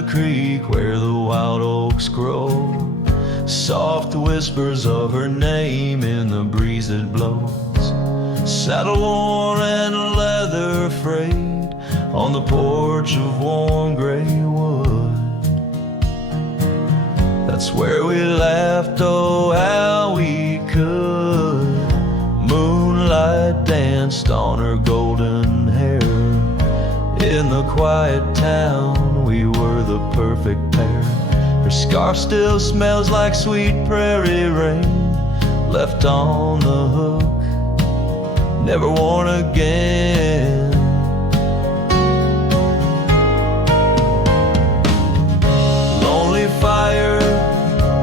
the creek where the wild oaks grow. Soft whispers of her name in the breeze that blows. Saddle worn and leather frayed on the porch of warm gray wood. That's where we laughed, oh how we could. Moonlight danced on her golden hair. In the quiet town we were the perfect pair. Her scarf still smells like sweet prairie rain, left on the hook, never worn again. Lonely fire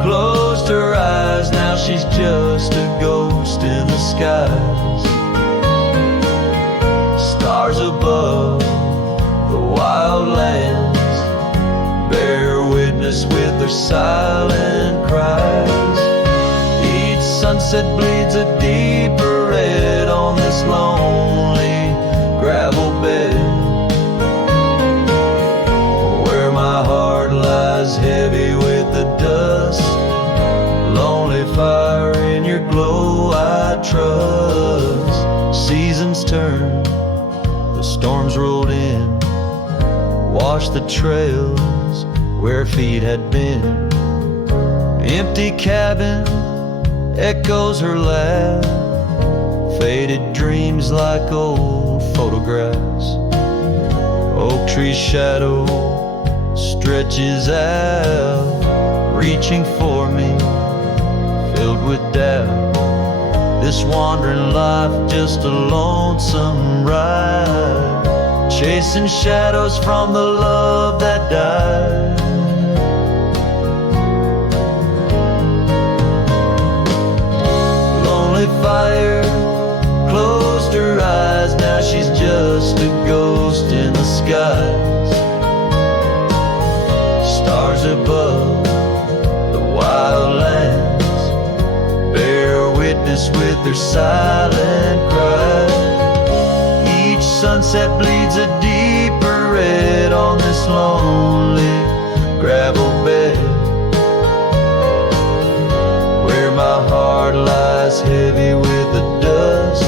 closed her eyes, now she's just a ghost in the skies. Stars above the wild lands bear witness with their silent cries. Each sunset bleeds a deeper red on this lonely gravel bed, where my heart lies heavy with the dust. Lonely fire, in your glow I trust. Seasons turn, the storms rolled in, washed the trails where feet had been. Empty cabin echoes her laugh, faded dreams like old photographs. Oak tree shadow stretches out, reaching for me, filled with doubt. This wandering life just a lonesome ride, chasing shadows from the love that died. Lonely fire closed her eyes, now she's just a ghost in the skies. Stars above the wild lands bear witness with their silent cries. Each sunset bleeds a deeper red on this lonely gravel bed, where my heart lies heavy with the dust.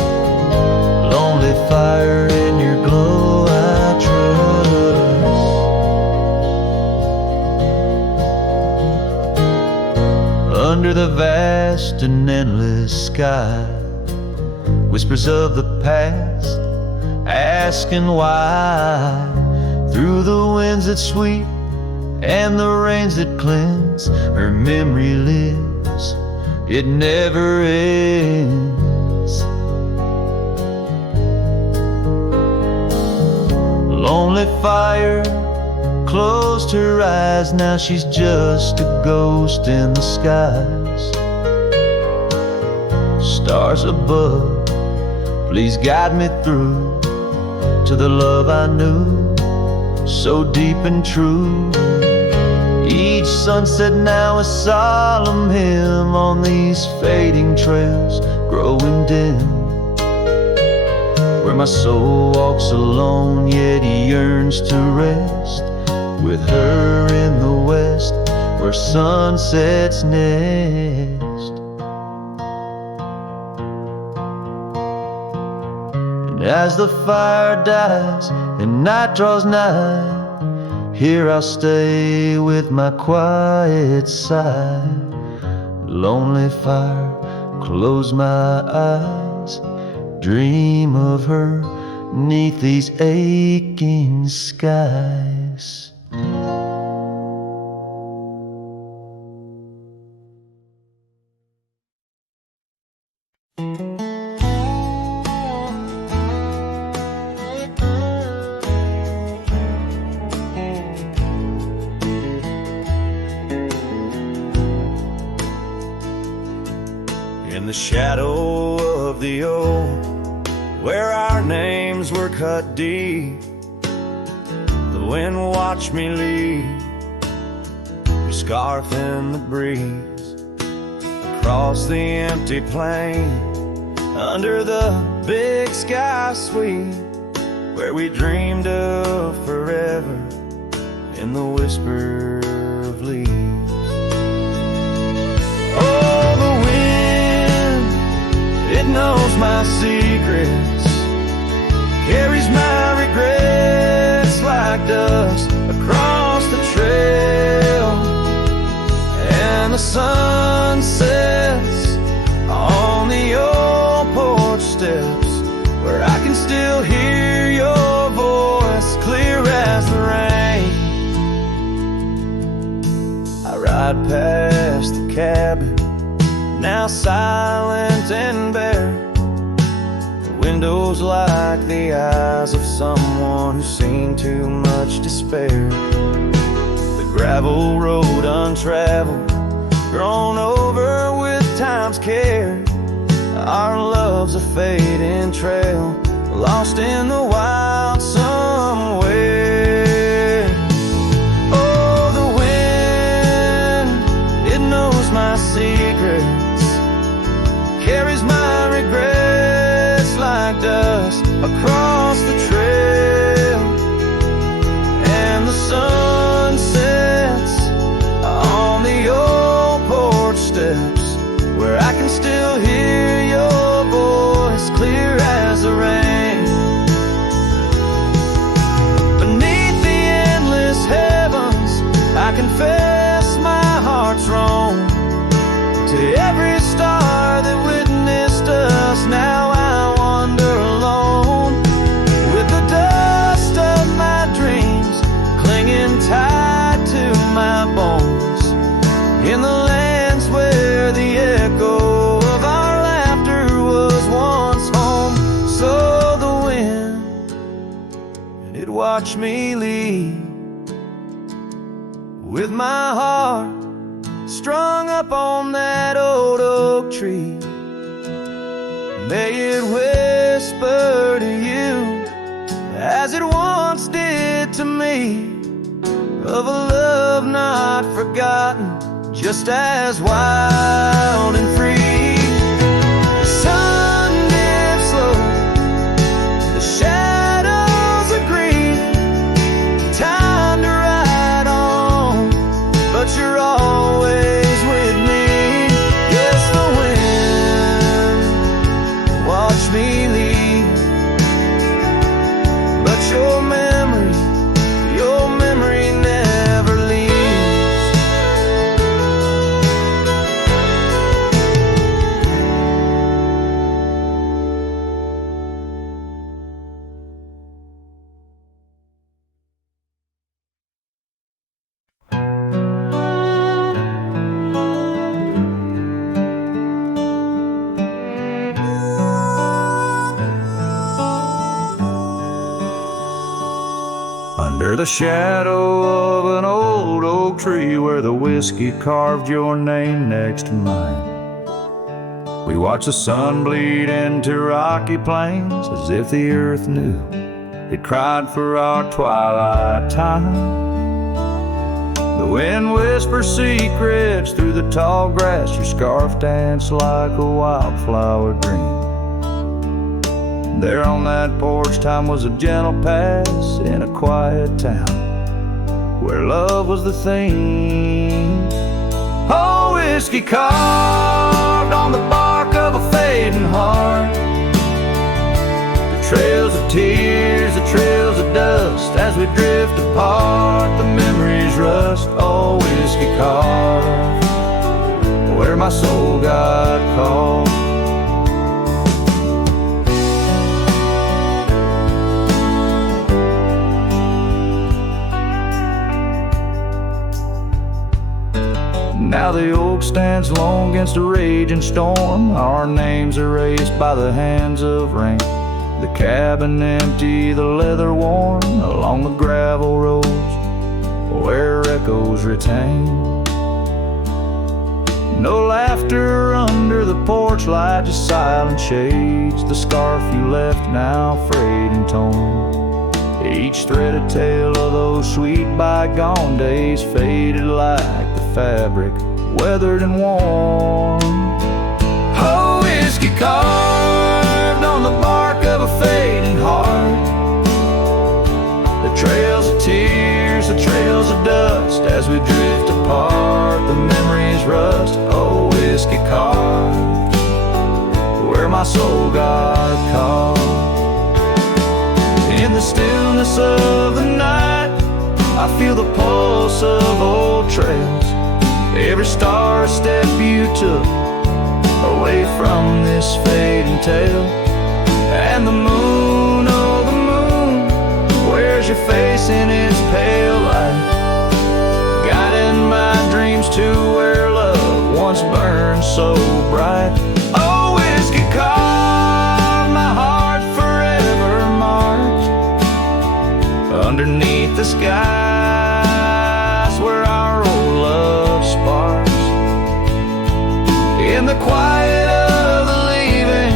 Lonely fire, in your glow I trust. Under the vast and endless sky, whispers of the past asking why. Through the winds that sweep and the rains that cleanse, her memory lives, it never ends. Lonely fire closed her eyes, now she's just a ghost in the skies. Stars above, please guide me through to the love I knew, so deep and true. Each sunset now a solemn hymn on these fading trails growing dim, where my soul walks alone yet yearns to rest, with her in the west where sunsets nest. As the fire dies and night draws nigh, here I'll stay with my quiet sigh. Lonely fire, close my eyes, dream of her 'neath these aching skies. In the shadow of the oak, where our names were cut deep, the wind watched me leave, your scarf in the breeze, across the empty plain, under the big sky sweep, where we dreamed of forever in the whisper of leaves. Oh, the wind, it knows my secrets, carries my regrets like dust across the trail, and the sun sets on the old porch steps where I can still hear your voice clear as the rain. I ride past the cabin, now silent and bare, the windows like the eyes of someone who's seen too much despair. The gravel road untraveled, grown over with time's care, our love's a fading trail, lost in the wild somewhere. Oh, the wind, it knows my secrets, carries my regrets like dust across the trail, and the sun sets on the old porch steps where I can still hear your voice clear as the rain. Beneath the endless heavens, I confess my heart's wrong. To every star that witnessed us, now I wander alone, with the dust of my dreams clinging tight to my bones, in the lands where the echo of our laughter was once home. So the wind, and it watched me leave, with my heart strung up on that old oak tree. May it whisper to you, as it once did to me, of a love not forgotten, just as wild and free. The sun dips slow, the shadows agree, time to ride on, but you're always with me. Yes, the wind, watch me leave, but your memory never leaves. Under the shadow of an old oak tree where the whiskey carved your name next to mine, we watched the sun bleed into rocky plains as if the earth knew it cried for our twilight time. The wind whispers secrets through the tall grass, your scarf danced like a wildflower dream. There on that porch, time was a gentle pass in a quiet town where love was the theme. Oh, whiskey carved on the bark of a fading heart, the trails of tears, the trails of dust, as we drift apart, the memories rust. Oh, whiskey carved where my soul got caught. Now the oak stands alone against a raging storm, our names erased by the hands of rain. The cabin empty, the leather worn, along the gravel roads where echoes retain. No laughter under the porch light, just silent shades, the scarf you left now frayed and torn. Each thread a tale of those sweet bygone days, faded like the fabric, weathered and worn. Oh, whiskey carved on the bark of a fading heart, the trails of tears, the trails of apart, the memories rust. Oh, whiskey carved where my soul got caught. In the stillness of the night, I feel the pulse of old trails. Every star step you took away from this fading tale. And the moon, oh the moon, wears your face in its pale light, guiding my dreams to where love once burned so bright. Oh, whiskey carved my heart forever marked underneath the skies where our old love sparks. In the quiet of the leaving,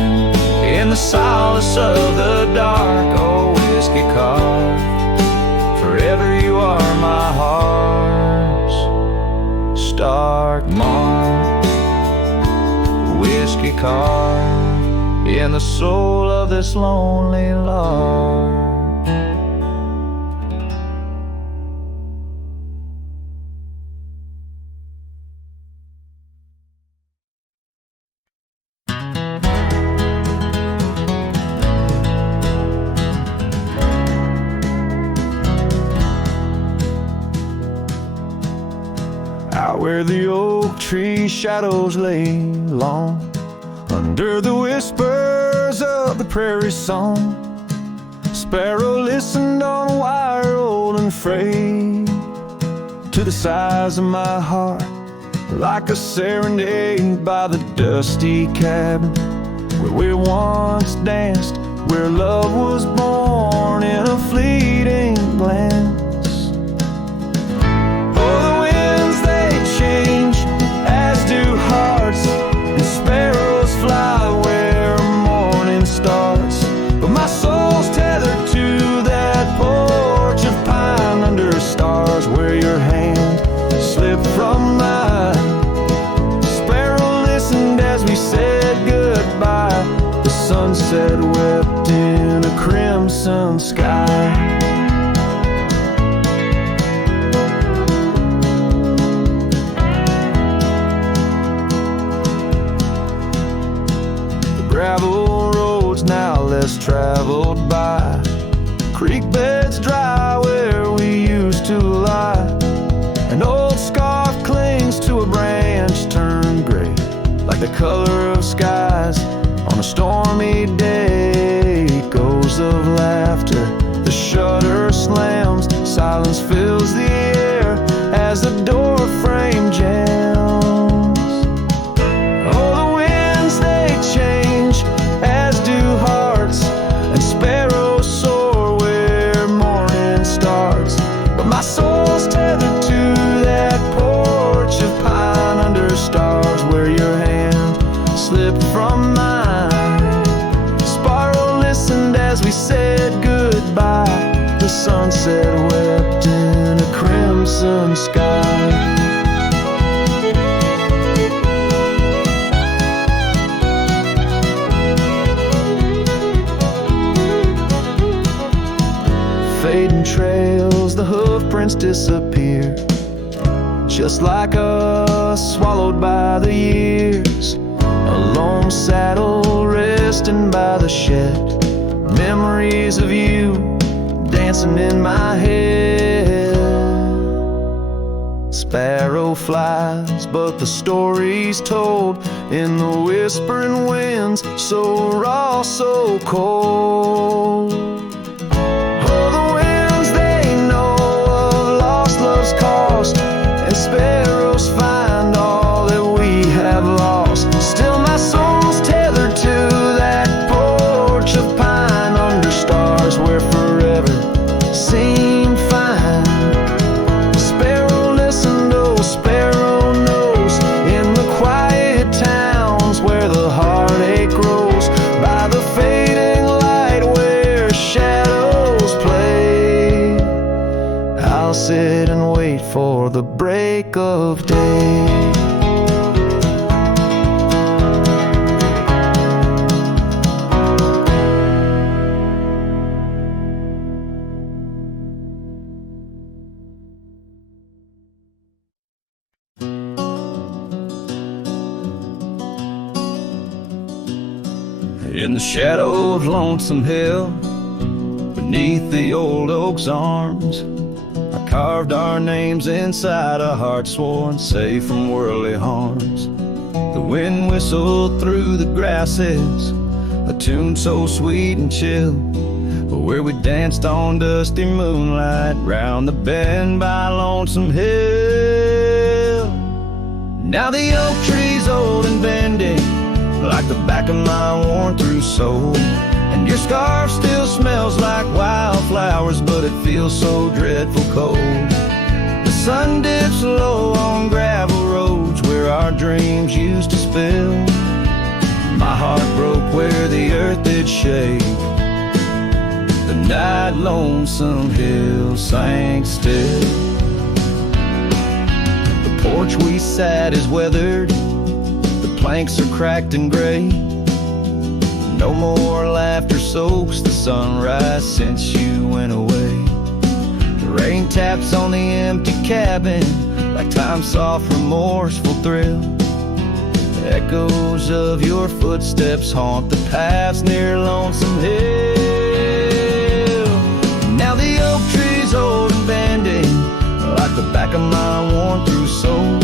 in the solace of the dark, oh, whiskey carved, forever you are my heart's stark mark. Whiskey carved in the soul of this lonely lark. Out where the oak tree shadows lay long, under the whispers of the prairie song, sparrow listened on a wire old and frayed to the sighs of my heart, like a serenade by the dusty cabin where we once danced, where love was born in a fleeting glance. Change, as do hearts, and sparrows fly where morning starts. But my soul's tethered to that porch of pine under stars where your hand slipped from mine. Sparrow listened as we said goodbye. The sunset wept in a crimson sky. Gravel roads now less traveled by, creek beds dry where we used to lie. An old scarf clings to a branch turned gray, like the color of skies on a stormy day. Echoes of laughter, the shutter slams, silence fills the air as the door frame jams. Oh, the winds they change, as do hearts, and sparrows soar where morning starts. But my soul's tethered to that porch of pine under stars where your hand slipped from mine. Sparrow listened as we said goodbye. The sunset wept in a crimson sky. Fading trails, the hoof prints disappear, just like us, swallowed by the years. A lone saddle resting by the shed, memories of you dancing in my head. Sparrow flies, but the story's told in the whispering winds, so raw, so cold. Cost, and sparrows find all that we have lost. Still my soul's tethered to that porch of pine under stars where forever seemed fine. Sparrow listened, oh sparrow knows, in the quiet towns where the heartache grows, by the fading light where shadows play. I'll sit and wait for the break of day. In the shadow of Lonesome Hill, beneath the old oak's arms, I carved our names inside a heart sworn safe from worldly harms. The wind whistled through the grasses, a tune so sweet and chill, where we danced on dusty moonlight round the bend by Lonesome Hill. Now the oak tree's old and bending, like the back of my worn-through soul, and your scarf still smells like wildflowers, but it feels so dreadful cold. The sun dips low on gravel roads where our dreams used to spill. My heart broke where the earth did shake. The night Lonesome Hill sank still. The porch we sat is weathered, the planks are cracked and gray. No more laughter soaks the sunrise since you went away. The rain taps on the empty cabin like time's soft remorseful thrill. The echoes of your footsteps haunt the paths near Lonesome Hill. Now the oak tree's old and bending, like the back of my worn-through soul,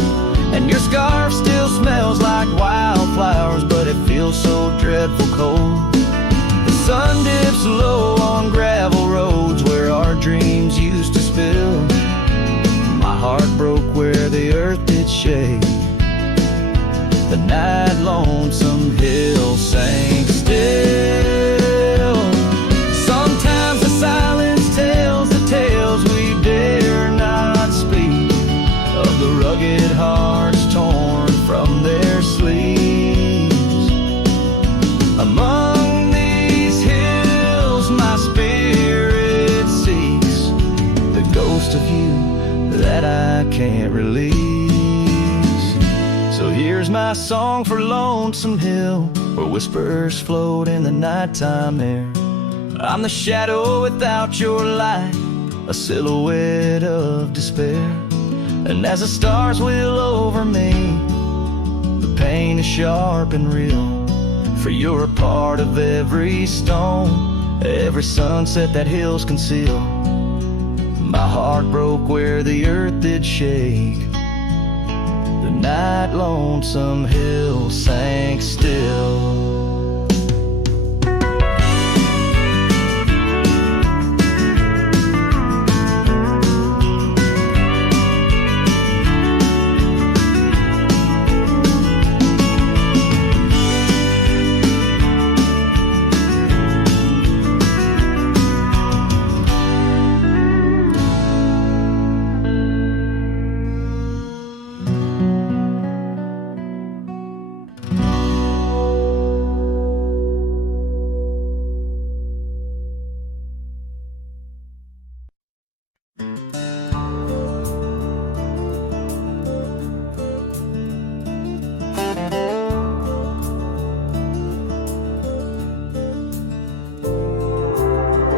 and your scarf still smells like wildflowers, but it feels so dreadful cold. The sun dips low on gravel roads where our dreams used to spill. My heart broke where the earth did shake. The night Lonesome Hill sank still. Sometimes the silence tells the tales we dare not speak, of the rugged hearts torn from their sleeves. Among these hills my spirit seeks the ghost of you that I can't release. So here's my song for Lonesome Hill, where whispers float in the nighttime air. I'm the shadow without your light, a silhouette of despair. And as the stars wheel over me, the pain is sharp and real, for you're a part of every stone, every sunset that hills conceal. My heart broke where the earth did shake. The night Lonesome Hill sank still.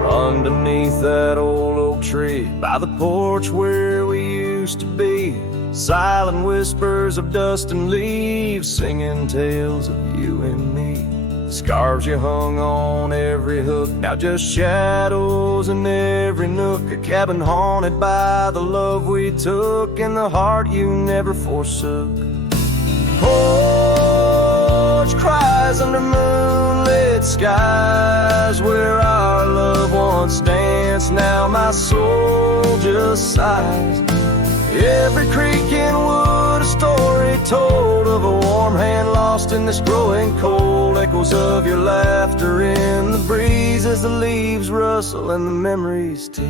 Underneath that old oak tree, by the porch where we used to be, silent whispers of dust and leaves, singing tales of you and me. Scarves you hung on every hook, now just shadows in every nook. A cabin haunted by the love we took, and the heart you never forsook. Porch cries under moonlit skies, where our love once danced, now my soul just sighs. Every creek and wood a story told of a warm hand lost in this growing cold. Echoes of your laughter in the breeze as the leaves rustle and the memories tease.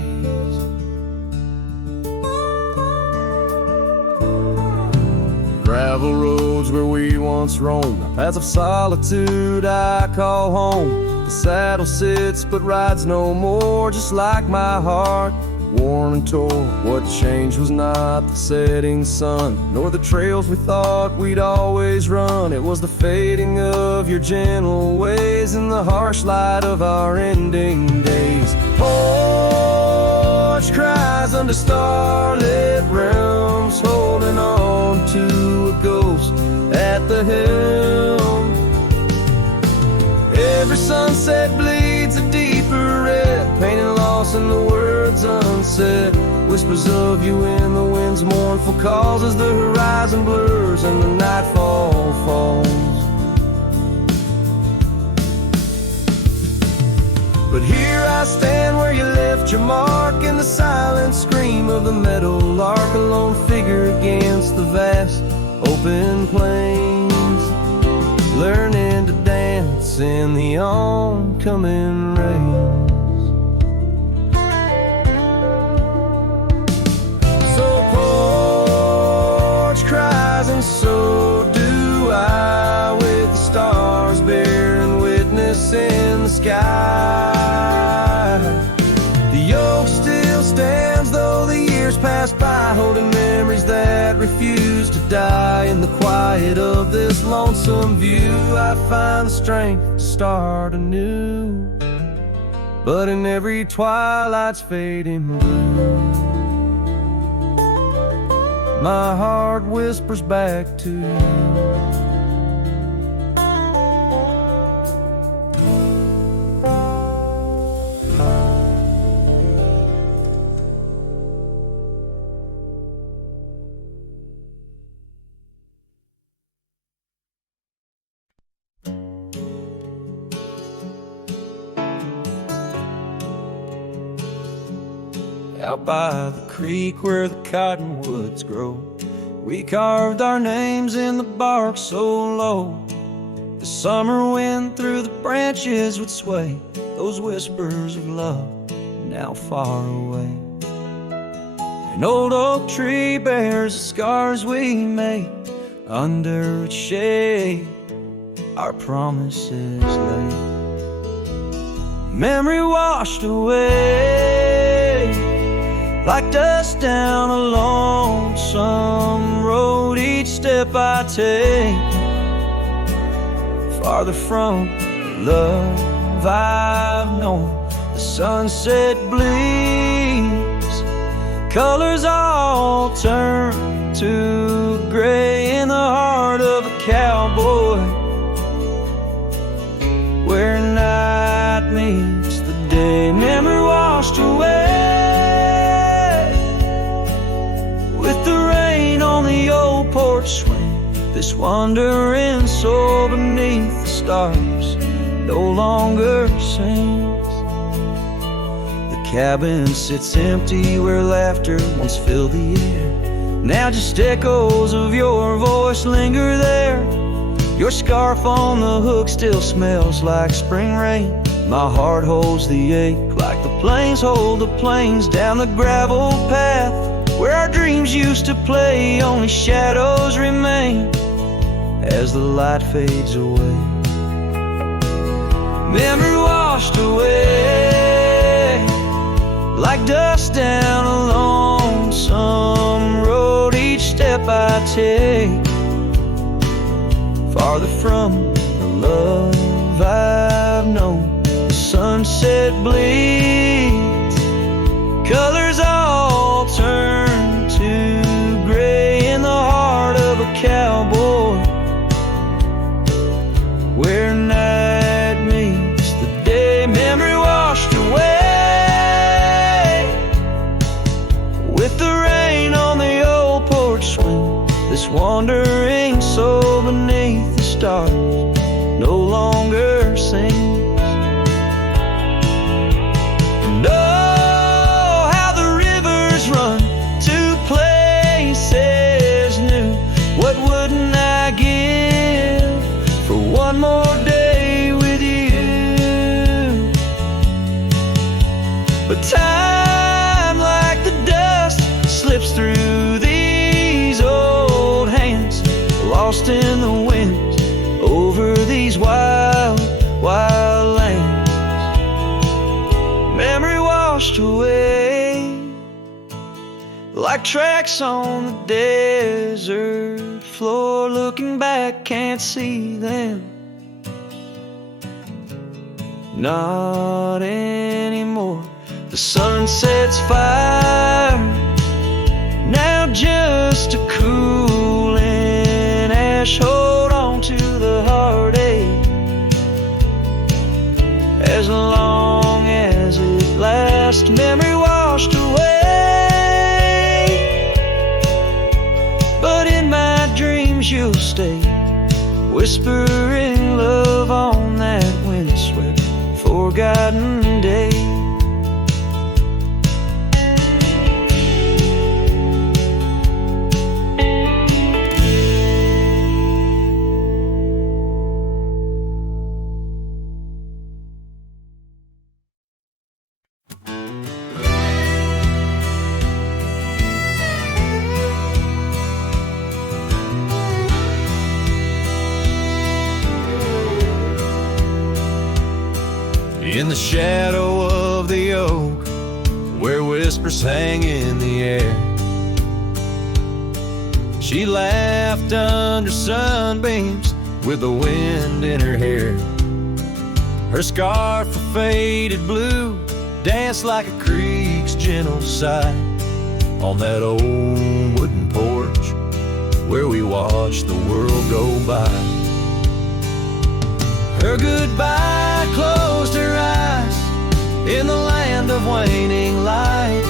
Gravel roads where we once roamed, paths of solitude I call home. The saddle sits but rides no more, just like my heart, worn and torn. What changed was not the setting sun, nor the trails we thought we'd always run. It was the fading of your gentle ways and the harsh light of our ending days. Porch cries under starlit realms, holding on to a ghost at the helm. Every Every sunset bleeds a deeper red, painting loss in the words unsaid. Whispers of you in the wind's mournful calls as the horizon blurs and the nightfall falls. But here I stand where you left your mark, in the silent scream of the meadow lark, a lone figure against the vast open plains, learning to dance in the oncoming rains. So porch cries and so do I, with the stars bearing witness in the sky. The yoke still stands though the years pass by, holding memories that refuse to die. In the quiet of this lonesome view, I find the strength to start anew. But in every twilight's fading blue, my heart whispers back to you. Out by the creek where the cottonwoods grow, we carved our names in the bark so low, the summer wind through the branches would sway those whispers of love now far away. An old oak tree bears the scars we made, under its shade our promises lay. Memory washed away like dust down a lonesome road. Each step I take farther from the love I've known. The sunset bleeds, colors all turn to gray in the heart of a cowboy, where night meets the day. Memory washed away with the rain on the old porch swing. This wandering soul beneath the stars no longer sings. The cabin sits empty where laughter once filled the air. Now just echoes of your voice linger there. Your scarf on the hook still smells like spring rain. My heart holds the ache like the plains hold the plains down the gravel path where our dreams used to play. Only shadows remain as the light fades away. Memory washed away like dust down a lonesome road. Each step I take farther from the love I've known. The sunset bleeds, colors all turn to gray in the heart of a cowboy, where night meets the day. Memory washed away with the rain on the old porch swing. This wandering soul beneath the stars no longer sings. And oh, how the rivers run to places new. What wouldn't I give for one more day with you? But time like the dust slips through these old hands, lost in the wind over these wild, wild lands. Memory washed away like tracks on the desert floor. Looking back, can't see them, not anymore. The sunset's fire, now just a cooling ash. Hold on to the heartache, whispering love on that windswept, forgotten day. In the shadow of the oak, where whispers hang in the air, she laughed under sunbeams with the wind in her hair. Her scarf of faded blue danced like a creek's gentle sigh on that old wooden porch where we watched the world go by. Her goodbye closed her eyes in the land of waning light.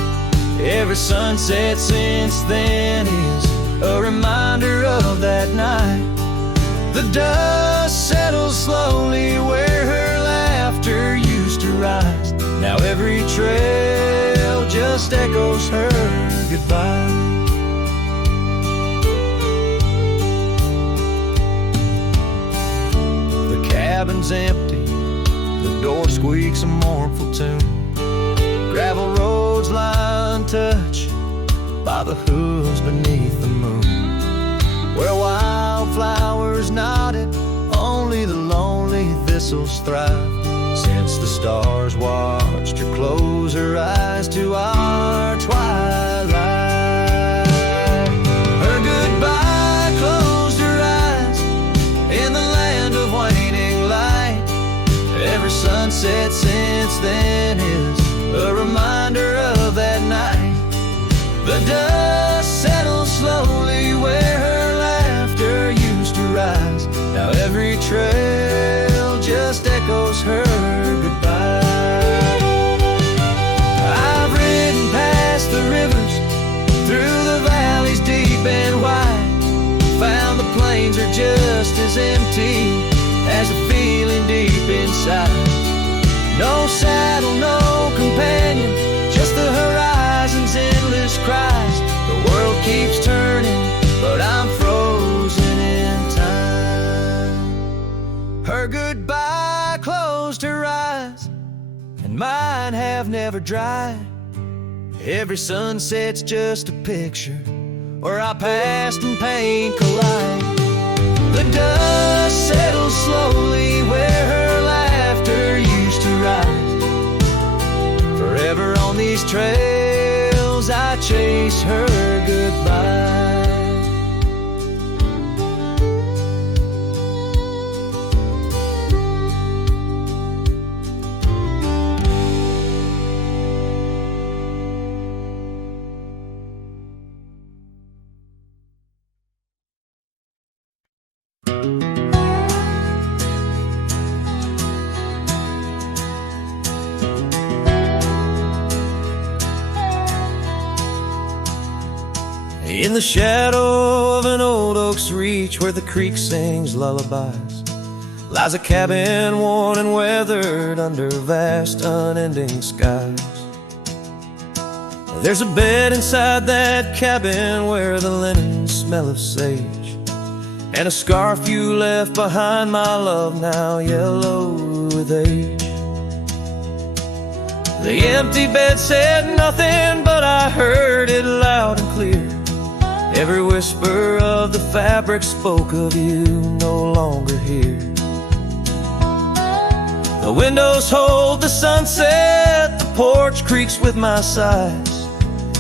Every sunset since then is a reminder of that night. The dust settles slowly where her laughter used to rise. Now every trail just echoes her goodbye. Cabin's empty, the door squeaks a mournful tune. Gravel roads lie untouched by the hooves beneath the moon. Where wildflowers nodded, only the lonely thistles thrive. Since the stars watched her close her eyes to our twilight. Her goodbye closed her eyes in the land of waning light. Every sunset since then is a reminder of that night. The dust settles slowly where her laughter used to rise. Now every trail just echoes her goodbye. I've ridden past the rivers, through the valleys deep and wide, found the plains are just as empty as a feeling deep inside. No saddle, no companion, just the horizon's endless cries. The world keeps turning, but I'm frozen in time. Her goodbye closed her eyes, and mine have never dried. Every sunset's just a picture where our past and pain collide. The dust settles slowly where her laughter used to rise. Forever on these trails I chase her goodbye. In the shadow of an old oak's reach, where the creek sings lullabies, lies a cabin worn and weathered under vast unending skies. There's a bed inside that cabin where the linens smell of sage, and a scarf you left behind, my love, now yellow with age. The empty bed said nothing, but I heard it loud and clear. Every whisper of the fabric spoke of you no longer here. The windows hold the sunset, the porch creaks with my sighs.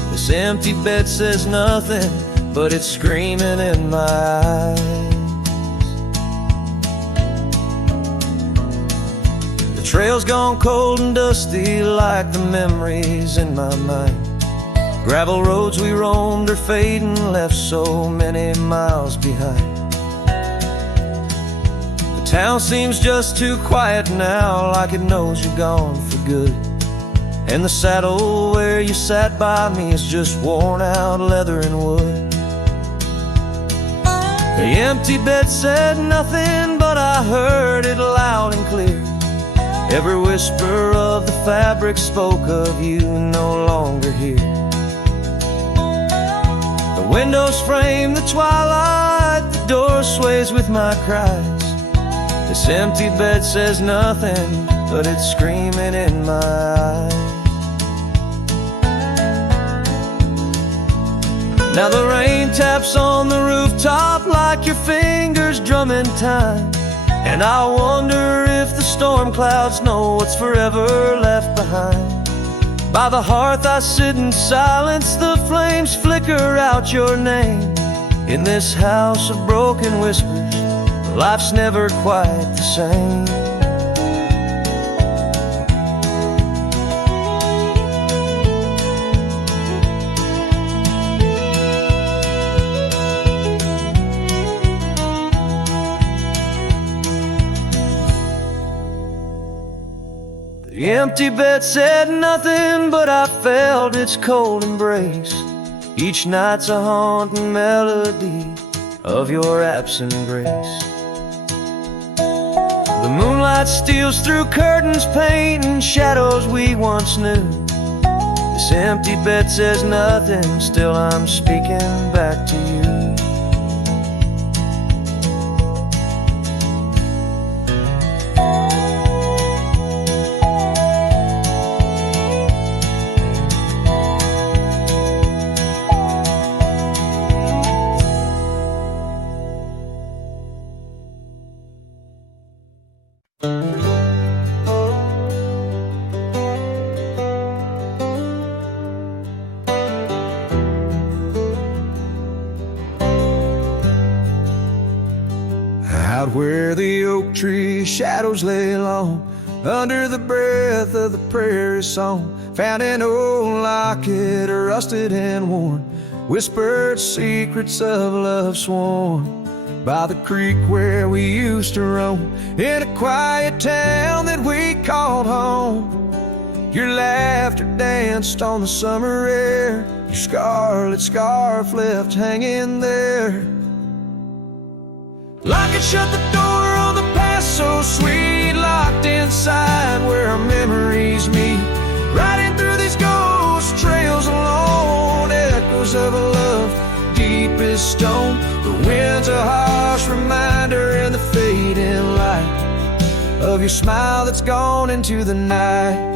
This empty bed says nothing, but it's screaming in my eyes. The trail's gone cold and dusty like the memories in my mind. Gravel roads we roamed are fading, left so many miles behind. The town seems just too quiet now, like it knows you're gone for good. And the saddle where you sat by me is just worn out leather and wood. The empty bed said nothing, but I heard it loud and clear. Every whisper of the fabric spoke of you no longer here. The windows frame the twilight, the door sways with my cries. This empty bed says nothing, but it's screaming in my eyes. Now the rain taps on the rooftop like your fingers drumming time. And I wonder if the storm clouds know what's forever left behind. By the hearth I sit in silence, the flames flicker out your name. In this house of broken whispers, life's never quite the same. The empty bed said nothing, but I felt its cold embrace. Each night's a haunting melody of your absent grace. The moonlight steals through curtains, painting shadows we once knew. This empty bed says nothing, still I'm speaking back to you. Out where the oak tree shadows lay long, under the breath of the prairie song, found an old locket, rusted and worn, whispered secrets of love sworn. By the creek where we used to roam, in a quiet town that we called home, your laughter danced on the summer air, your scarlet scarf left hanging there. Lock it, shut the door on the past so sweet, locked inside where our memories meet. Riding through these ghost trails alone, echoes of a love deep as stone. The wind's a harsh reminder and the fading light of your smile that's gone into the night.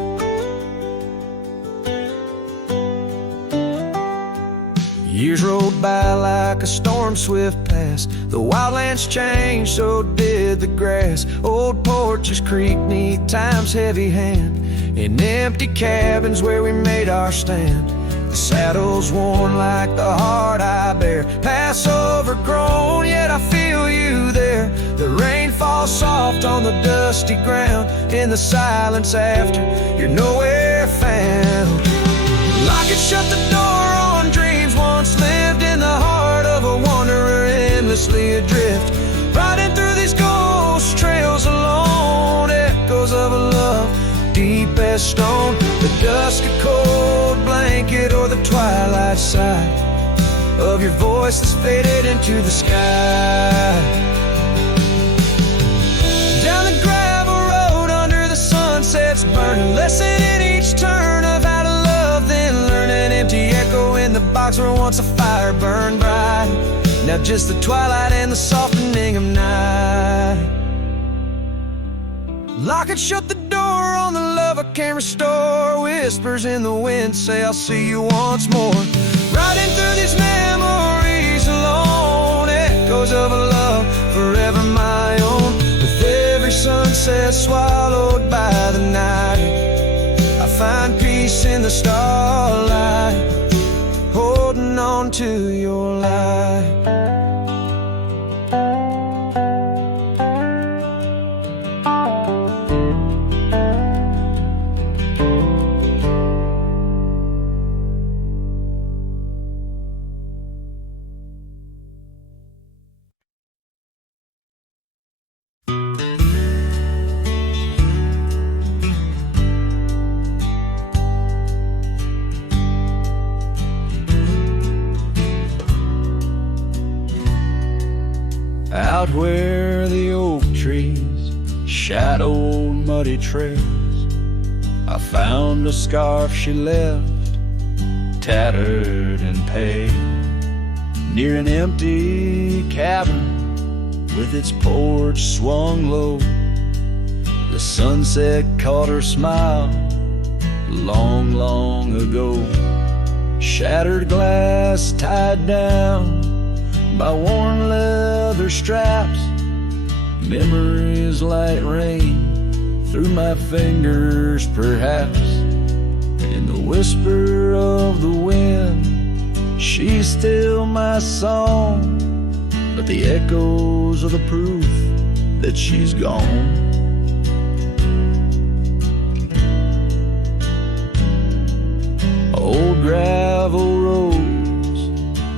Years rolled by like a storm swift past. The wildlands changed, so did the grass. Old porches creak neath time's heavy hand, in empty cabins where we made our stand. The saddle's worn like the heart I bear, past overgrown, yet I feel you there. The rain falls soft on the dusty ground, in the silence after you're nowhere found. Lock it, shut the door on dreams once lived, in the heart of a wanderer endlessly adrift. Riding through these ghost trails alone, echoes of a love deep as stone. The dusk a cold blanket or the twilight sigh of your voice that's faded into the sky. Down the gravel road under the sunsets burning, lesson in each turn of how to love, then learn. An empty echo in the box where once a fire burned bright, now just the twilight and the softening of night. Lock it, shut the door on the love I can't restore. Whispers in the wind say I'll see you once more. Riding through these memories alone, echoes of a love forever my own. With every sunset swallowed by the night, I find peace in the starlight, holding on to your light. the oak trees, shadowed muddy trails. I found a scarf she left, tattered and pale, near an empty cabin with its porch swung low. The sunset caught her smile long, long ago. Shattered glass tied down by worn leather straps, memories like rain through my fingers perhaps. In the whisper of the wind, she's still my song, but the echoes are the proof that she's gone. Old gravel roads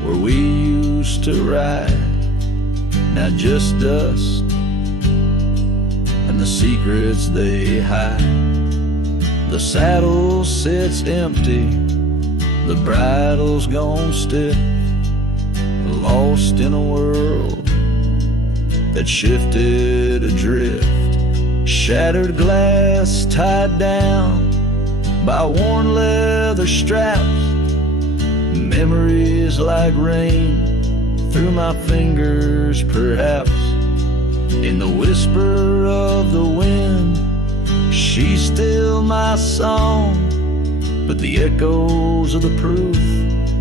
where we used to ride, now just dust and the secrets they hide. The saddle sits empty, the bridle's gone stiff, lost in a world that shifted adrift. Shattered glass tied down by worn leather straps, memories like rain through my fingers perhaps. In the whisper of the wind, she's still my song, but the echoes are the proof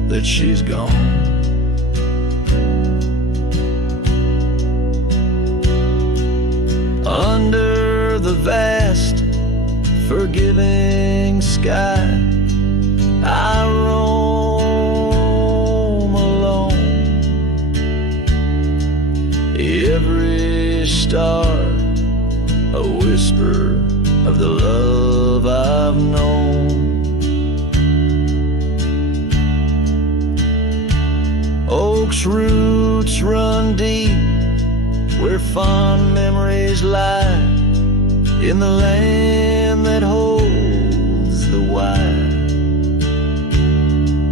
that she's gone. Under the vast, forgiving sky, I roam alone. Every star a whisper of the love I've known. Oak's roots run deep where fond memories lie, in the land that holds the why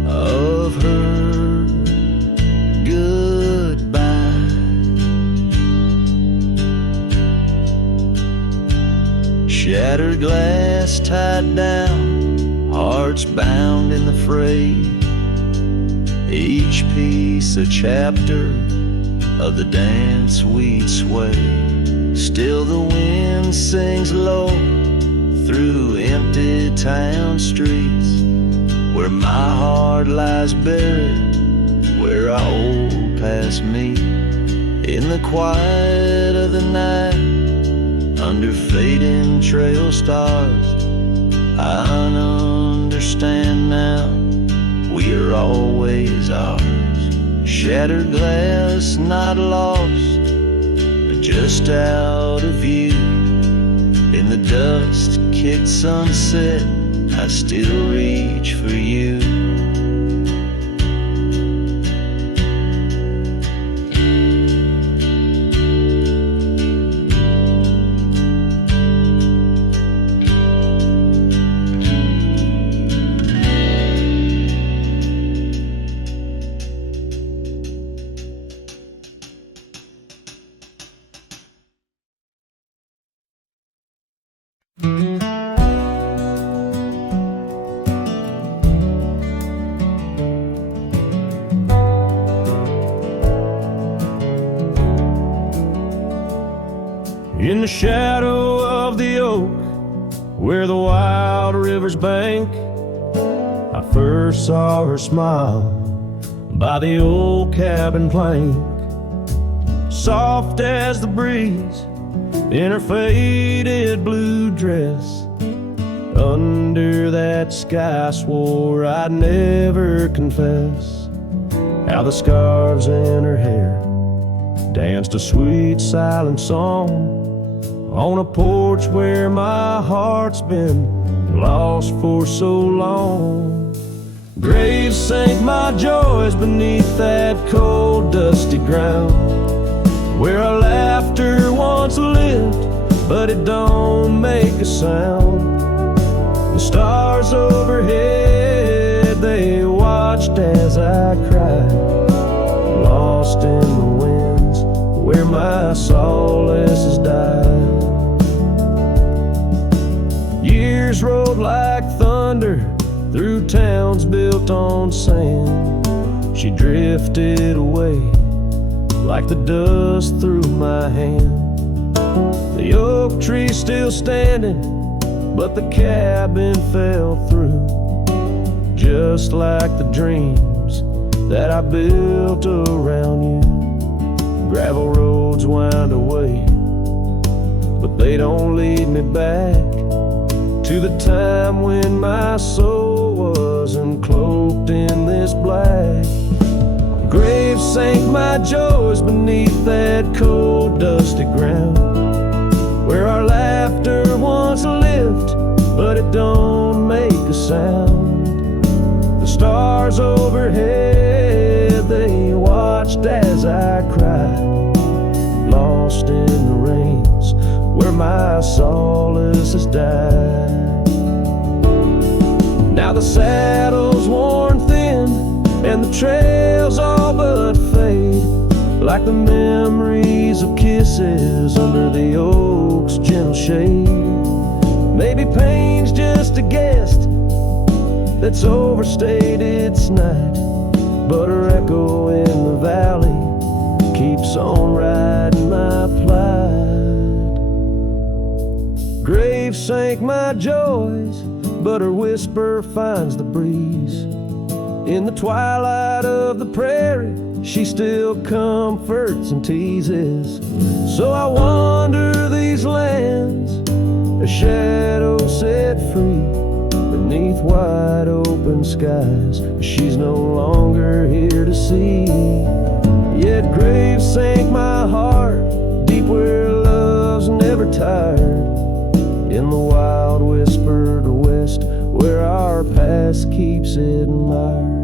of her goodbye. Shattered glass tied down, hearts bound in the fray, each piece a chapter of the dance we'd sway. Still the wind sings low through empty town streets, where my heart lies buried, where our old past meet. In the quiet of the night, under fading trail stars, I understand now, we are always ours. Shattered glass not lost, but just out of view. In the dust-kicked sunset, I still reach for you. In the shadow of the oak, where the wild river's bank, I first saw her smile by the old cabin plank. Soft as the breeze in her faded blue dress, under that sky I swore I'd never confess. How the scarves in her hair danced a sweet silent song on a porch where my heart's been lost for so long. Graves sank my joys beneath that cold dusty ground, where our laughter once lived, but it don't make a sound. The stars overhead, they watched as I cried, lost in the winds where my soul lay through towns built on sand. She drifted away like the dust through my hand. The oak tree still standing, but the cabin fell through, just like the dreams that I built around you. Gravel roads wind away, but they don't lead me back to the time when my soul wasn't cloaked in this black. Graves sank my joys beneath that cold, dusty ground, where our laughter once lived, but it don't make a sound. The stars overhead, they watched as I cried, lost in the rains where my solace has died. Now the saddle's worn thin and the trails all but fade, like the memories of kisses under the oak's gentle shade. Maybe pain's just a guest that's overstayed its night, but her echo in the valley keeps on riding my plight. Grave sank my joys, but her whisper finds the breeze. In the twilight of the prairie, she still comforts and teases. So I wander these lands, a shadow set free beneath wide open skies. She's no longer here to see. Yet graves sank my heart deep where love's never tired, in the wild whispered west where our past keeps it admired.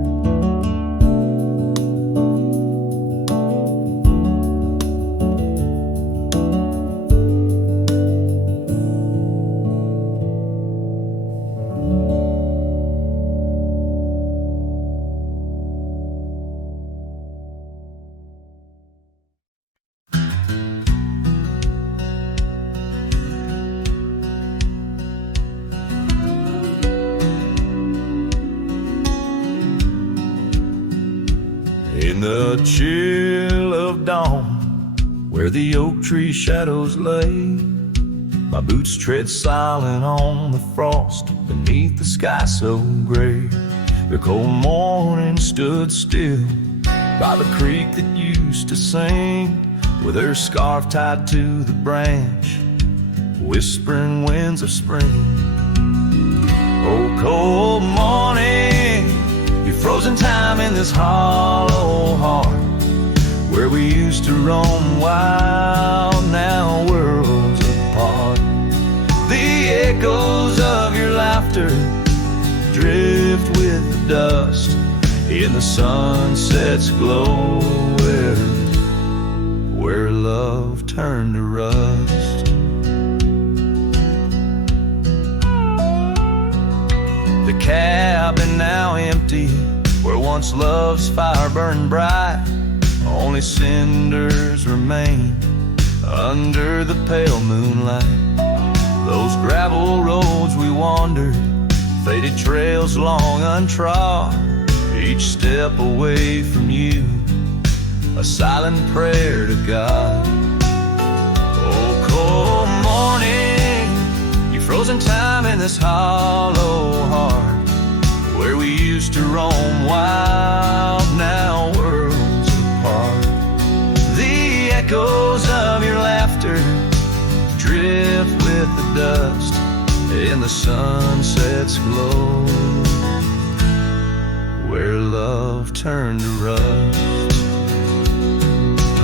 In the chill of dawn, where the oak tree shadows lay, my boots tread silent on the frost beneath the sky so gray. The cold morning stood still by the creek that used to sing, with her scarf tied to the branch, whispering winds of spring. Oh, cold morning, you frozen time in this hollow heart, where we used to roam wild, now worlds apart. The echoes of your laughter drift with the dust in the sunset's glow, where love turned to rust. The cabin now empty, where once love's fire burned bright, only cinders remain under the pale moonlight. Those gravel roads we wandered, faded trails long untrod, each step away from you, a silent prayer to God. Oh, cold morning, you frozen time in this hollow heart, where we used to roam wild, now worlds apart. The echoes of your laughter drift with the dust in the sunset's glow, where love turned to rust.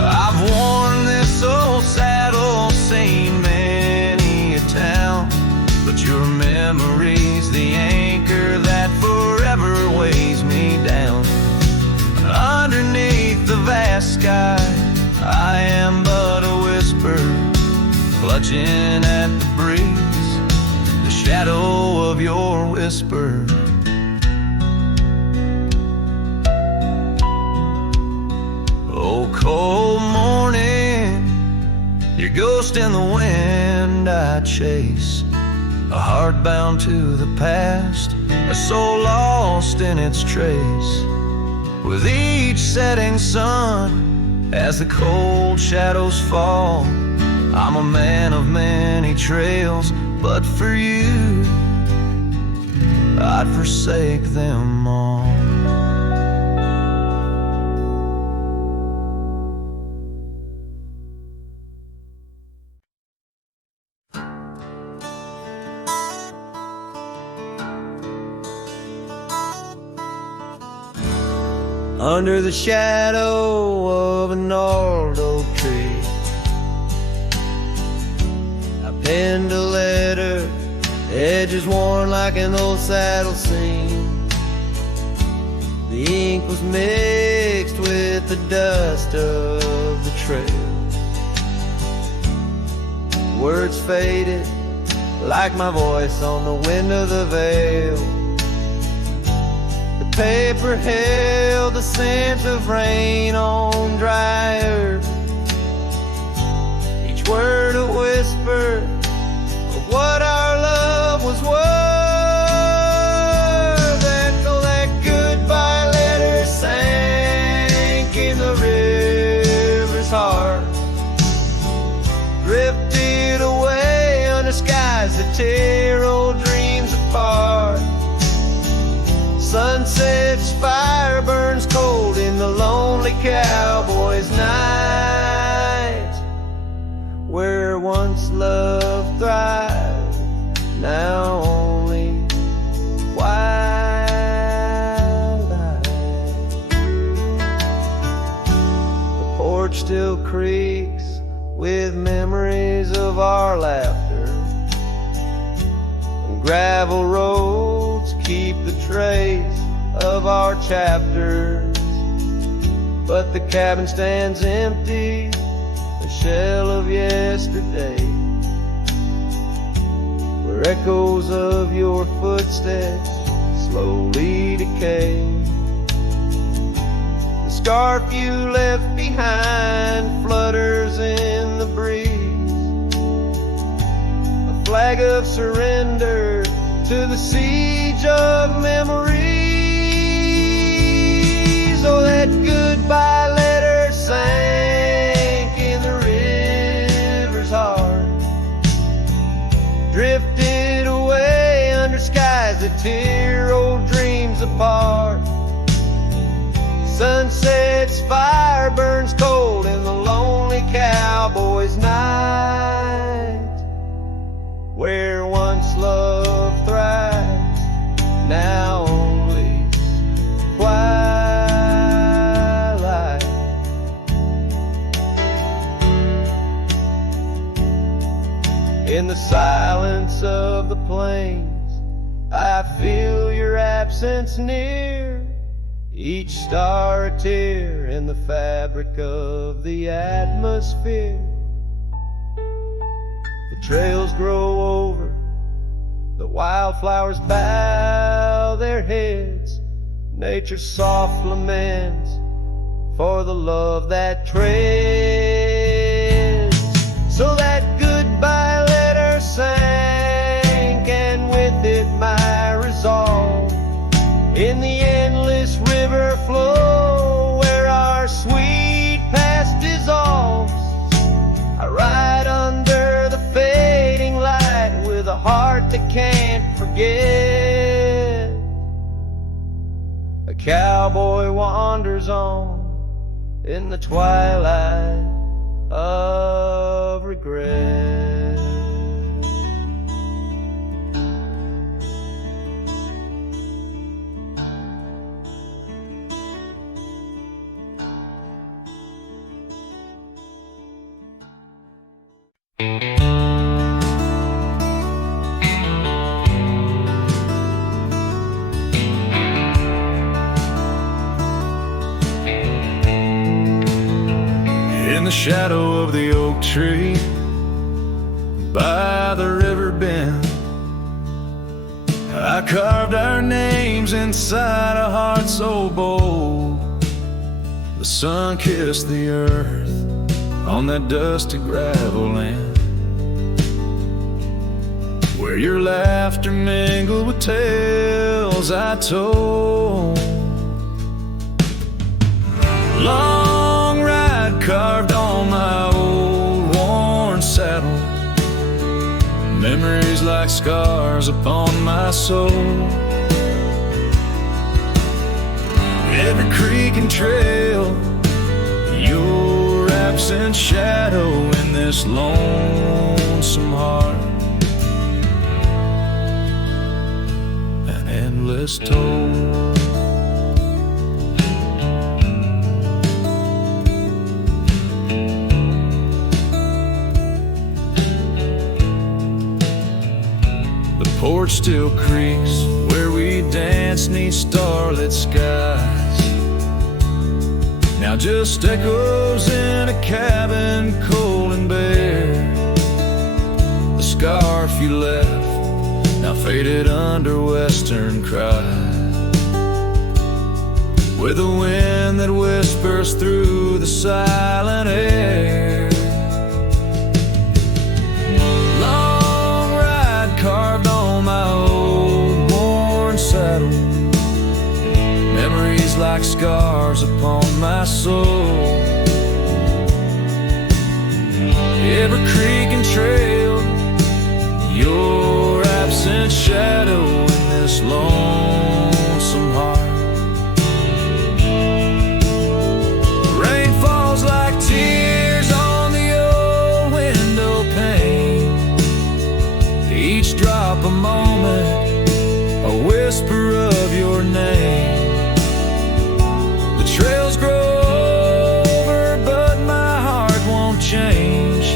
I've worn this old saddle, seen many a town, but your memory's the anchor that forever weighs me down. Underneath the vast sky, I am but a whisper, clutching at the breeze, the shadow of your whisper. Oh, cold morning, your ghost in the wind I chase, a heart bound to the past, a soul lost in its trace. With each setting sun, as the cold shadows fall, I'm a man of many trails, but for you, I'd forsake them all. Under the shadow of an old oak tree, I penned a letter, edges worn like an old saddle seam. The ink was mixed with the dust of the trail. Words faded like my voice on the wind of the veil. The paper held the scent of rain on dry earth, each word a whisper of what our love was worth. Echo that goodbye letter sank in the river's heart, drifted away under skies that tear old dreams apart. Sunset's fire burns cold in the lonely cowboy's night, where once love thrived, now only twilight. The porch still creaks with memories of our laughter, and gravel roads keep the trace of our chapters. But the cabin stands empty, a shell of yesterday, where echoes of your footsteps slowly decay. The scarf you left behind flutters in the breeze, a flag of surrender to the siege of memories. Oh, that goodbye letter sank in the river's heart, drifted away under skies that tear old dreams apart. Sunset's fire burns cold in the lonely cowboy's night, where once love thrives, now only twilight. In the silence of the plains, I feel your absence near, each star a tear in the fabric of the atmosphere. The trails grow over, the wildflowers bow their heads, nature's soft laments for the love that treads. So that goodbye letter sank, and with it my resolve, in the endless river flow where our sweet past dissolves. I ride under the fading light with a heart that can't forget. A cowboy wanders on in the twilight of regret. In the shadow of the oak tree, by the river bend, I carved our names inside a heart so bold. The sun kissed the earth on that dusty gravel land, where your laughter mingled with tales I told. Long ride carved on my old worn saddle, memories like scars upon my soul. Every creek and trail, your absent shadow in this lonesome heart, an endless toll. The porch still creaks where we dance 'neath starlit skies, now just echoes in a cabin cold and bare. The scarf you left, now faded under western cries, with a wind that whispers through the silent air. Long ride carved on my old worn saddle, memories like scars upon my soul. Every creek and trail, your absent shadow in this lonesome heart. Rain falls like tears on the old window pane, each drop a moment, a whisper of your name. Trails grow over, but my heart won't change.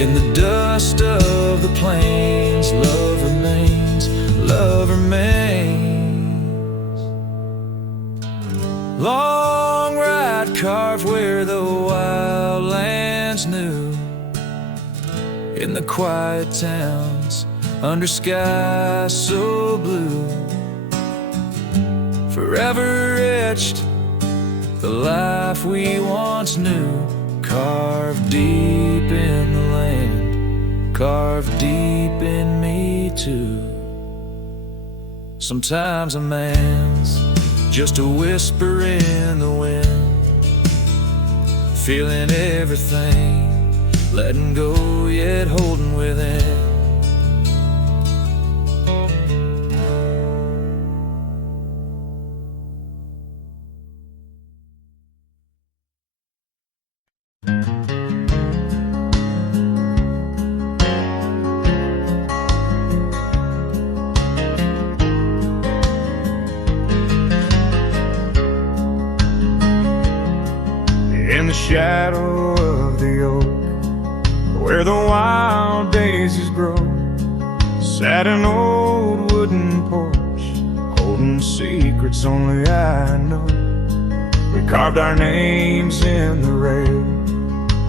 In the dust of the plains, love remains, love remains. Long ride carved where the wild lands knew, in the quiet towns, under skies so blue. Forever etched the life we once knew, carved deep in the land, carved deep in me too. Sometimes a man's just a whisper in the wind, feeling everything, letting go yet holding within. In the shadow of the oak, where the wild daisies grow, sat an old wooden porch, holding secrets only I know. We carved our names in the rail,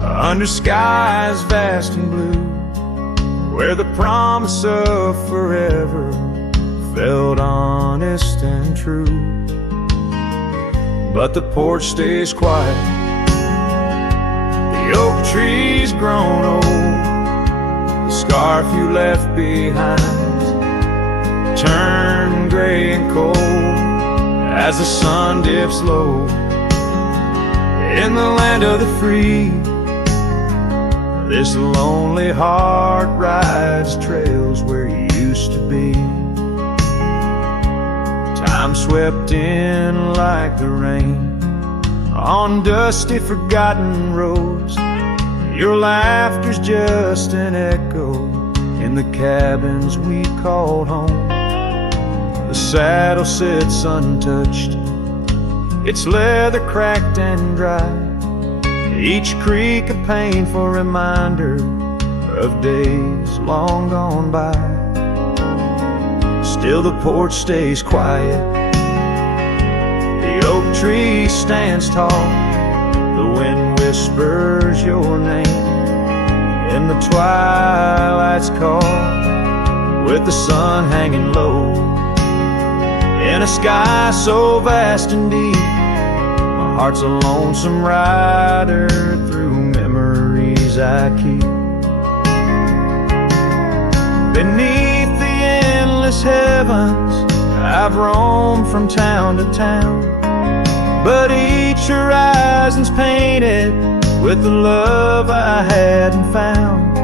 under skies vast and blue, where the promise of forever felt honest and true. But the porch stays quiet, the oak tree's grown old, the scarf you left behind turned gray and cold as the sun dips low. In the land of the free, this lonely heart rides trails where you used to be. Time swept in like the rain on dusty forgotten roads. Your laughter's just an echo in the cabins we called home. The saddle sits untouched, its leather cracked and dry, each creak a painful reminder of days long gone by. Still the porch stays quiet, the oak tree stands tall, the wind whispers your name in the twilight's call, with the sun hanging low in a sky so vast and deep. My heart's a lonesome rider through memories I keep. Beneath heavens, I've roamed from town to town, but each horizon's painted with the love I hadn't found.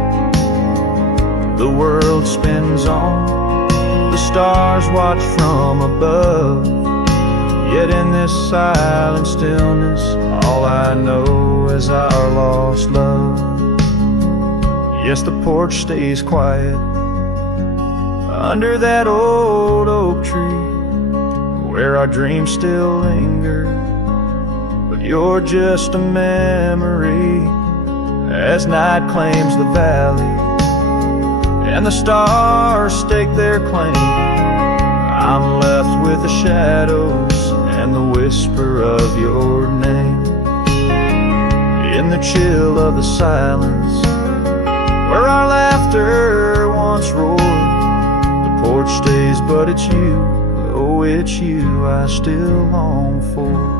The world spins on, the stars watch from above, yet in this silent stillness, all I know is our lost love. Yes, the porch stays quiet under that old oak tree, where our dreams still linger, but you're just a memory as night claims the valley and the stars stake their claim. I'm left with the shadows and the whisper of your name. In the chill of the silence, where our laughter once roared, the porch stays, but it's you, oh it's you I still long for.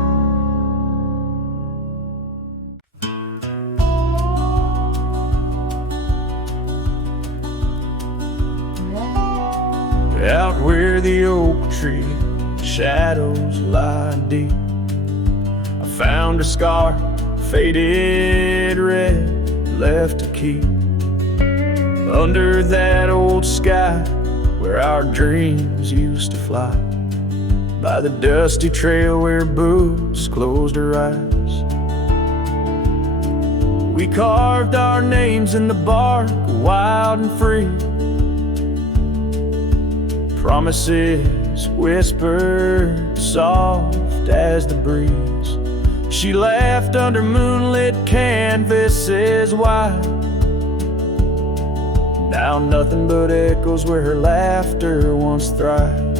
Out where the oak tree shadows lie deep, I found a scar, faded red, left to keep. Under that old sky where our dreams used to fly, by the dusty trail where boots closed her eyes. We carved our names in the bark, wild and free, promises whispered soft as the breeze. She laughed under moonlit canvases wide. Now nothing but echoes where her laughter once thrived.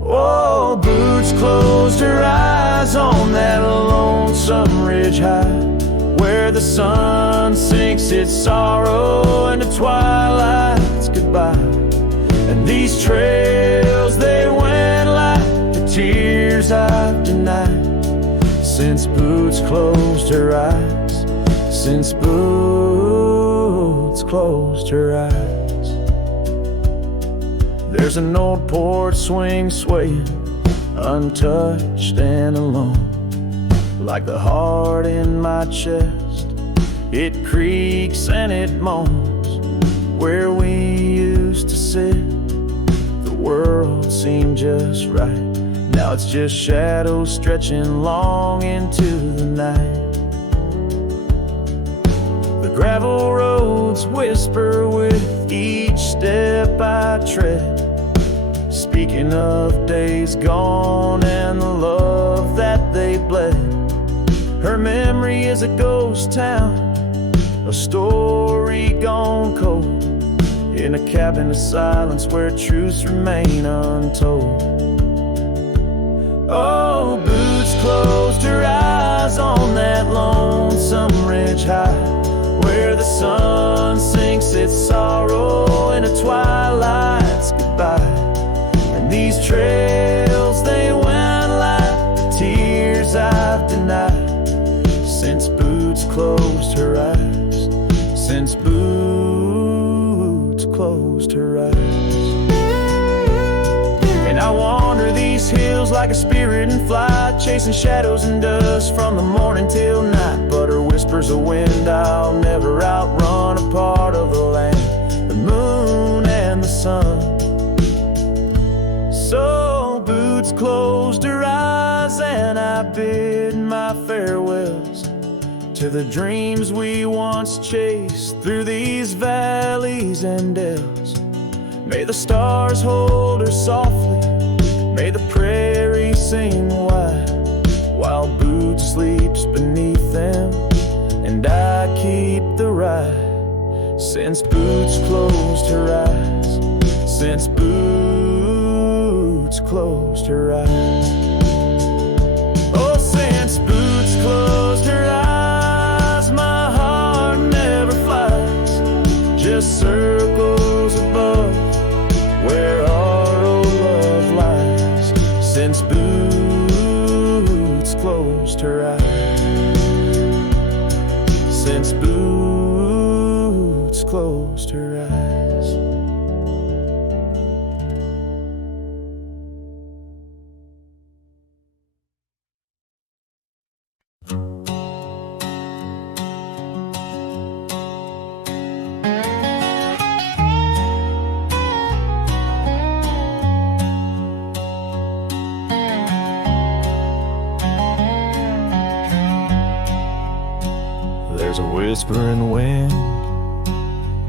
Oh, boots closed her eyes on that lonesome ridge high, where the sun sinks its sorrow into twilight's goodbye. And these trails, they went like the tears I've denied, since boots closed her eyes, since boots closed her eyes. There's an old porch swing swaying, untouched and alone, like the heart in my chest. It creaks and it moans where we used to sit. The world seemed just right, now it's just shadows stretching long into the night. The gravel roads whisper with each step I tread, speaking of days gone and the love that they bled. Her memory is a ghost town, a story gone cold, in a cabin of silence where truths remain untold. Oh, boots closed her eyes on that lonesome ridge high, where the sun sinks its sorrow into twilight's goodbye. And these trails, they went like the tears I've denied, since boots closed her eyes, since boots closed her eyes. And I wander these hills like a spirit in flight, chasing shadows and dust from the morning till night. But her whispers of wind I'll never outrun, a part of the land, the moon and the sun. So boots closed her eyes and I bid my farewells to the dreams we once chased through these valleys and dells. May the stars hold her softly, may the prairie sing wide, while boots sleeps beneath them and I keep the ride. Since boots closed her eyes, since boots closed her eyes. Oh, since boots closed her eyes, my heart never flies, just circles above where our old love lies. Since boots closed her eyes, since boots closed her eyes. whispering wind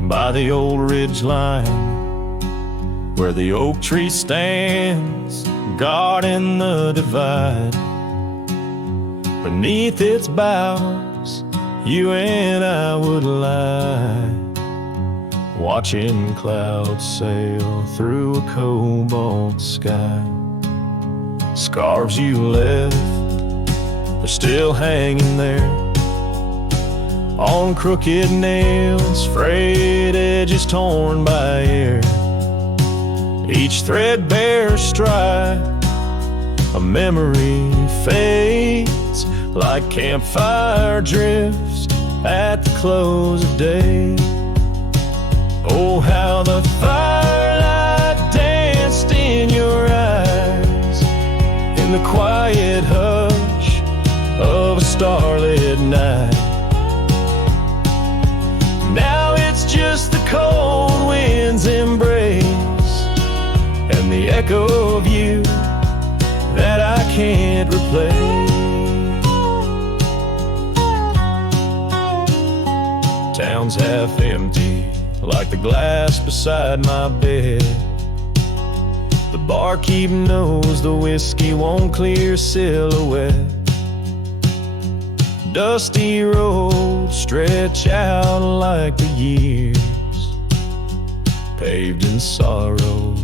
by the old ridge line where the oak tree stands guarding the divide. Beneath its boughs you and I would lie, watching clouds sail through a cobalt sky. Scarves you left, they're still hanging there on crooked nails, frayed edges torn by air. Each threadbare stripe, a memory fades like campfire drifts at the close of day. Oh, how the firelight danced in your eyes in the quiet hush of a starlit night. Now it's just the cold wind's embrace and the echo of you that I can't replace. Town's half empty, like the glass beside my bed. The barkeep knows the whiskey won't clear silhouette. Dusty roads stretch out like the years, paved in sorrows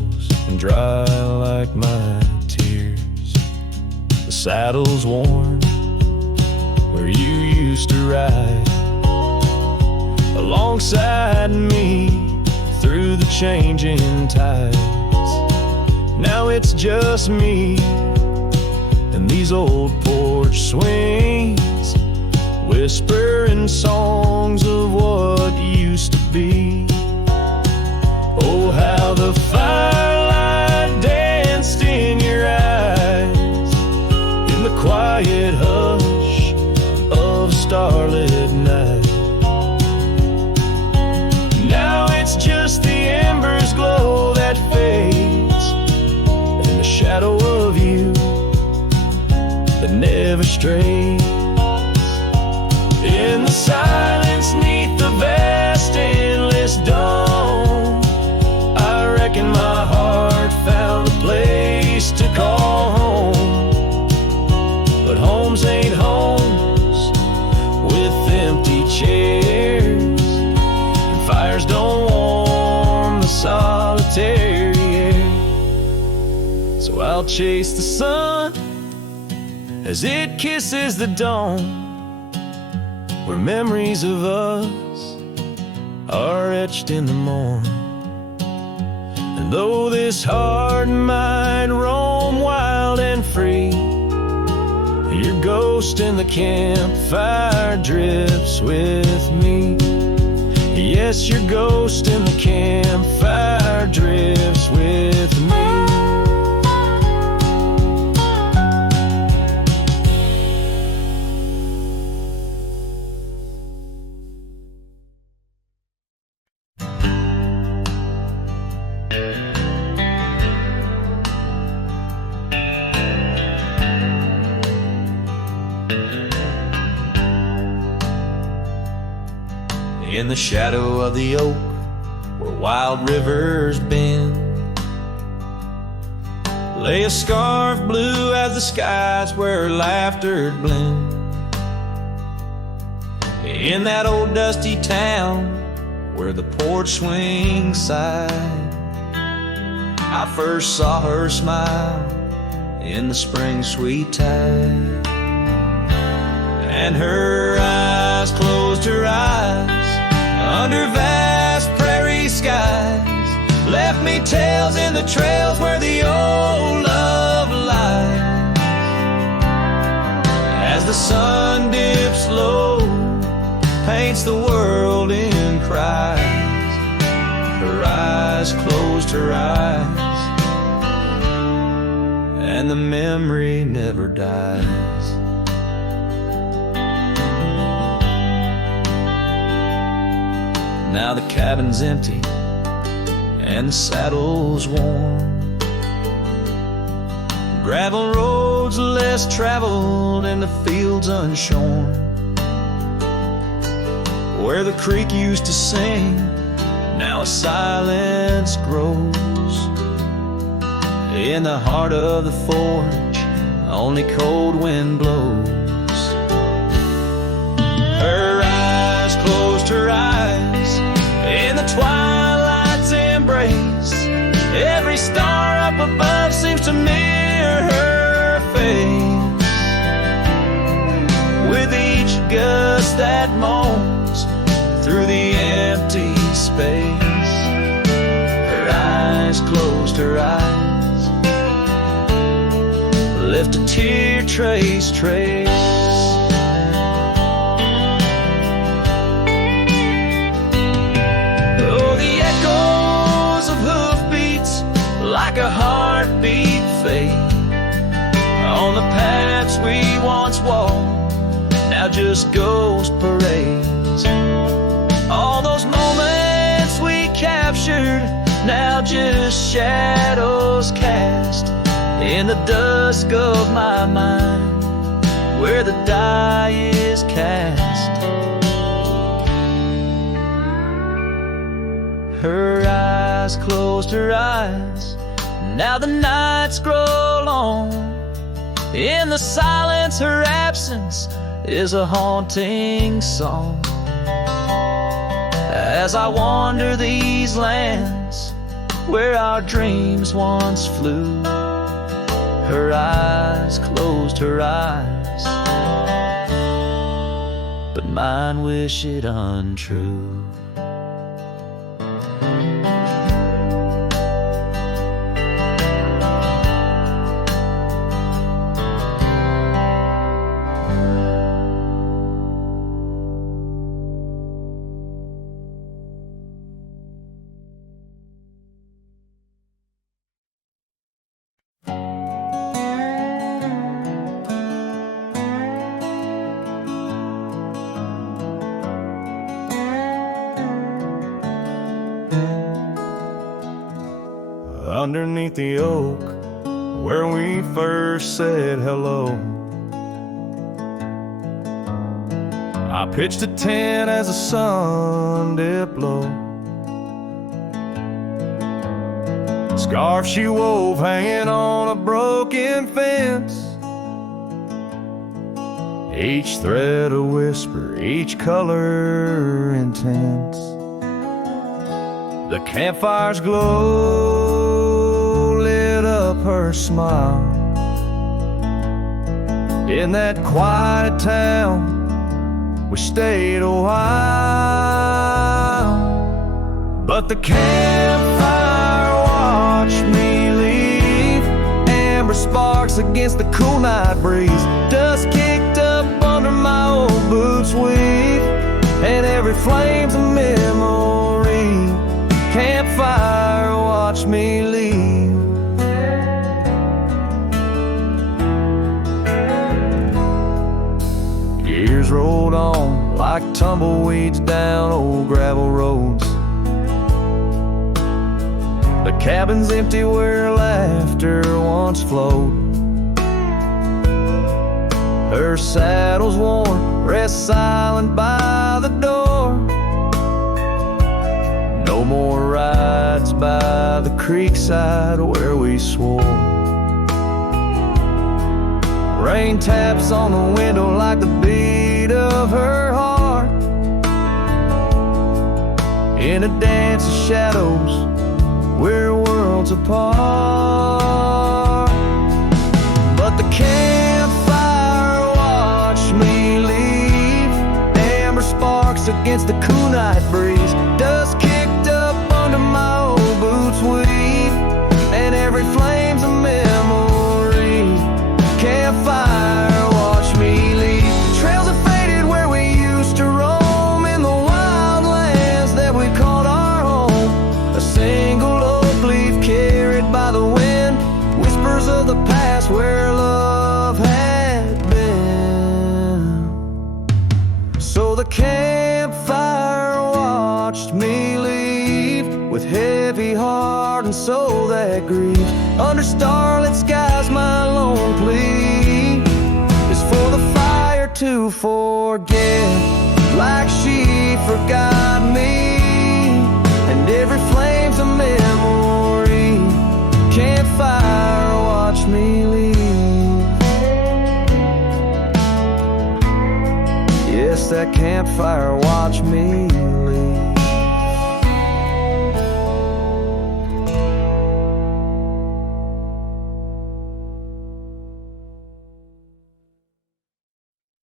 and dry like my tears. The saddle's worn where you used to ride alongside me through the changing tides. Now it's just me and these old porch swings, whispering songs of what used to be. Oh, how the firelight danced in your eyes in the quiet hush of a starlit night. Now it's just the embers glow that fades and the shadow of you that never strays. In the silence neath the vast endless dawn, I reckon my heart found a place to call home. But homes ain't homes with empty chairs, and fires don't warm the solitary air. So I'll chase the sun as it kisses the dawn, where memories of us are etched in the morn. And though this heart might roam wild and free, your ghost in the campfire drifts with me. Yes, your ghost in the campfire drifts with me. In the shadow of the oak where wild rivers bend, lay a scarf blue as the skies where laughter blend. In that old dusty town where the porch swings sighed, I first saw her smile in the spring sweet tide. And her eyes closed her eyes under vast prairie skies, left me tales in the trails where the old love lies. As the sun dips low, paints the world in cries, her eyes closed her eyes, and the memory never dies. Now the cabin's empty and the saddle's worn, gravel roads less traveled and the fields unshorn. where the creek used to sing, now a silence grows. In the heart of the forge, only cold wind blows. Her eyes closed her eyes in the twilight's embrace. Every star up above seems to mirror her face. With each gust that moans through the empty space, her eyes closed her eyes, left a tear trace. Oh, the echoes of hoofbeats like a heartbeat fade on the paths we once walked, now just ghost parades. All those moments we captured, now just shadows cast in the dusk of my mind, where the die is cast. Her eyes closed her eyes, now the nights grow long. In the silence, her absence is a haunting song. As I wander these lands where our dreams once flew, her eyes closed her eyes, but mine wish it untrue. Underneath the oak where we first said hello, I pitched a tent as the sun dipped low. Scarf she wove hanging on a broken fence, each thread a whisper, each color intense. The campfire's glow lit up her smile. In that quiet town we stayed a while, but the campfire watched me leave. Amber sparks against the cool night breeze, dust kicked up under my old boots weave, and every flame's a memory. Campfire watch me leave. Years rolled on like tumbleweeds down old gravel roads. The cabin's empty where laughter once flowed. Her saddle's worn, rests silent by the door. No more rides by the creekside where we swore. Rain taps on the window like the beat of her heart, in a dance of shadows we're worlds apart. But the campfire watched me leave. Amber sparks against the cool night breeze, dust kicked up under my old boots weave, and every flame's a memory. Campfire watch me leave. Trails have faded where we used to roam, in the wild lands that we called our home. A single oak leaf carried by the wind, whispers of the past where love had been. So the campfire watched me leave, with heavy heart and soul that grieves. Under starlit skies my lone plea is for the fire to forget. like she forgot me, and every flame's a memory. Campfire, watch me leave. Yes, that campfire, watch me leave.